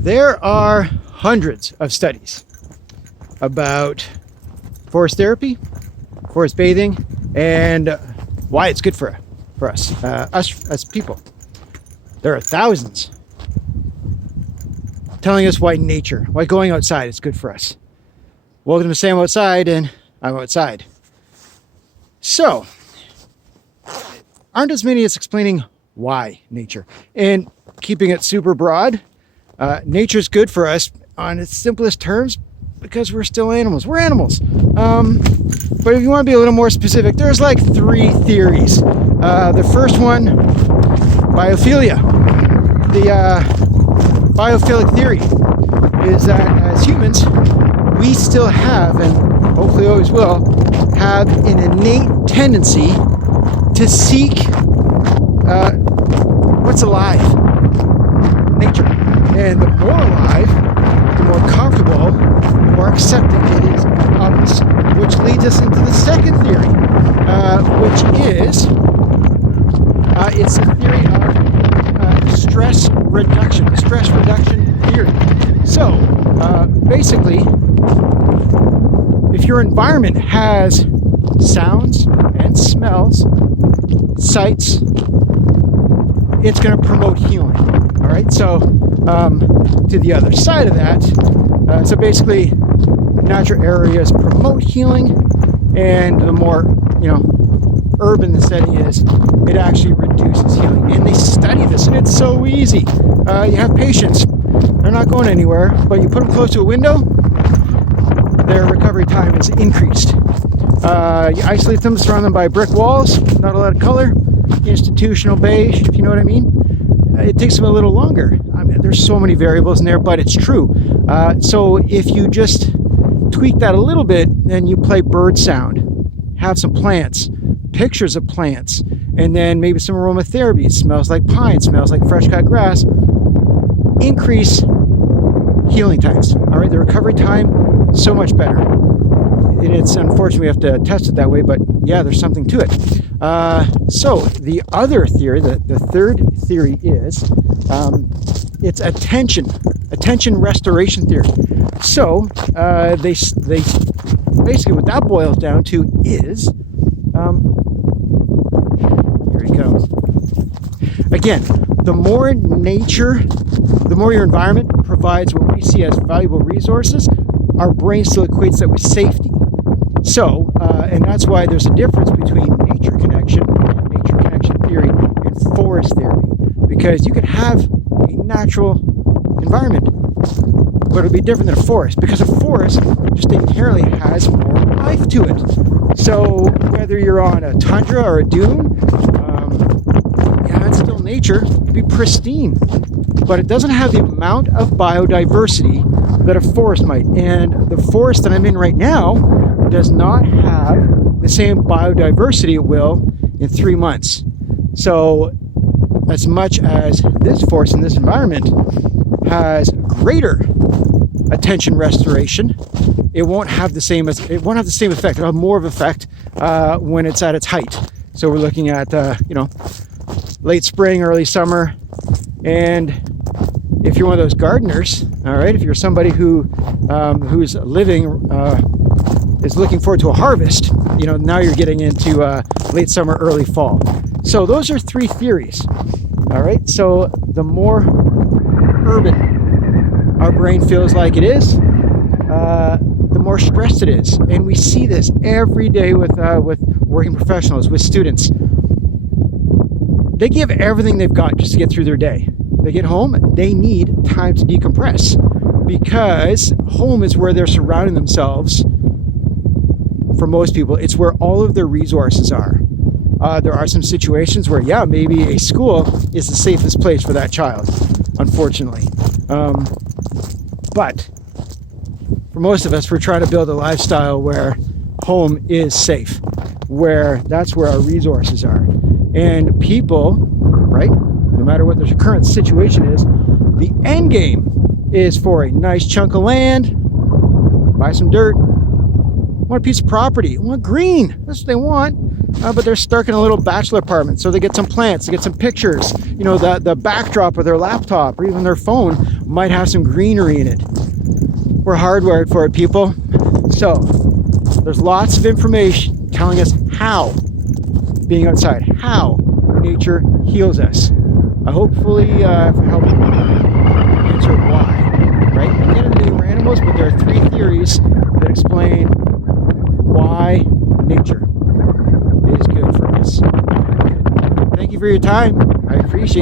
There are hundreds of studies about forest therapy, forest bathing, and why it's good for us as people. There are thousands telling us why going outside is good for us. Welcome to Sam Outside, and I'm outside. So, aren't as many as explaining why nature. And keeping it super broad, nature's good for us on its simplest terms because we're still animals. We're animals. But if you want to be a little more specific, there's like 3 theories. The first one, biophilia. The biophilic theory is that as humans, we still have, and hopefully always will, have an innate tendency to seek what's alive, nature. And the more alive, the more comfortable, the more accepting it is of us. Which leads us into the second theory, which is it's the theory of stress reduction, the stress reduction theory. So basically, if your environment has sounds and smells, sights, it's going to promote healing. All right. So to the other side of that, so basically, natural areas promote healing, and the more urban the setting is, it actually reduces healing. And they study this, and it's so easy. You have patients; they're not going anywhere, but you put them close to a window, their recovery time is increased. You isolate them, surround them by brick walls, not a lot of color, institutional beige, if you know what I mean. It takes them a little longer. I mean, there's so many variables in there, but it's true. So if you just tweak that a little bit, then you play bird sound, have some plants, pictures of plants, and then maybe some aromatherapy. It smells like pine, smells like fresh cut grass. Increase healing times. All right, the recovery time, so much better. And it's unfortunate we have to test it that way, but yeah, there's something to it. So the other theory, the third theory is it's attention restoration theory. So they basically what that boils down to is here it comes. Again, the more nature, the more your environment provides what we see as valuable resources, our brain still equates that with safety. So, and that's why there's a difference between nature connection theory and forest therapy, because you can have a natural environment, but it'll be different than a forest, because a forest just inherently has more life to it. So whether you're on a tundra or a dune, it's still nature. It'd be pristine, but it doesn't have the amount of biodiversity that a forest might. And the forest that I'm in right now does not have the same biodiversity it will in 3 months. So as much as this forest in this environment has greater attention restoration, it won't have the same effect. It'll have more of effect when it's at its height. So we're looking at late spring, early summer. And if you're one of those gardeners, all right, if you're somebody who's living is looking forward to a harvest, now you're getting into late summer, early fall. So those are 3 theories. All right. So the more urban our brain feels like it is, the more stressed it is. And we see this every day with working professionals, with students. They give everything they've got just to get through their day. They get home, they need time to decompress, because home is where they're surrounding themselves. For most people, it's where all of their resources are. There are some situations where, maybe a school is the safest place for that child, unfortunately. But for most of us, we're trying to build a lifestyle where home is safe, where that's where our resources are. And people, right, no matter what their current situation is, the end game is for a nice chunk of land, buy some dirt, want a piece of property, want green, that's what they want. But they're stuck in a little bachelor apartment, so they get some plants, they get some pictures, the backdrop of their laptop or even their phone might have some greenery in it. We're hardwired for it, people. So there's lots of information telling us how being outside, how nature heals us. I hopefully help answer why, right? At the end of the day, we're animals, but there are 3 theories that explain why nature is good for us. Thank you for your time. I appreciate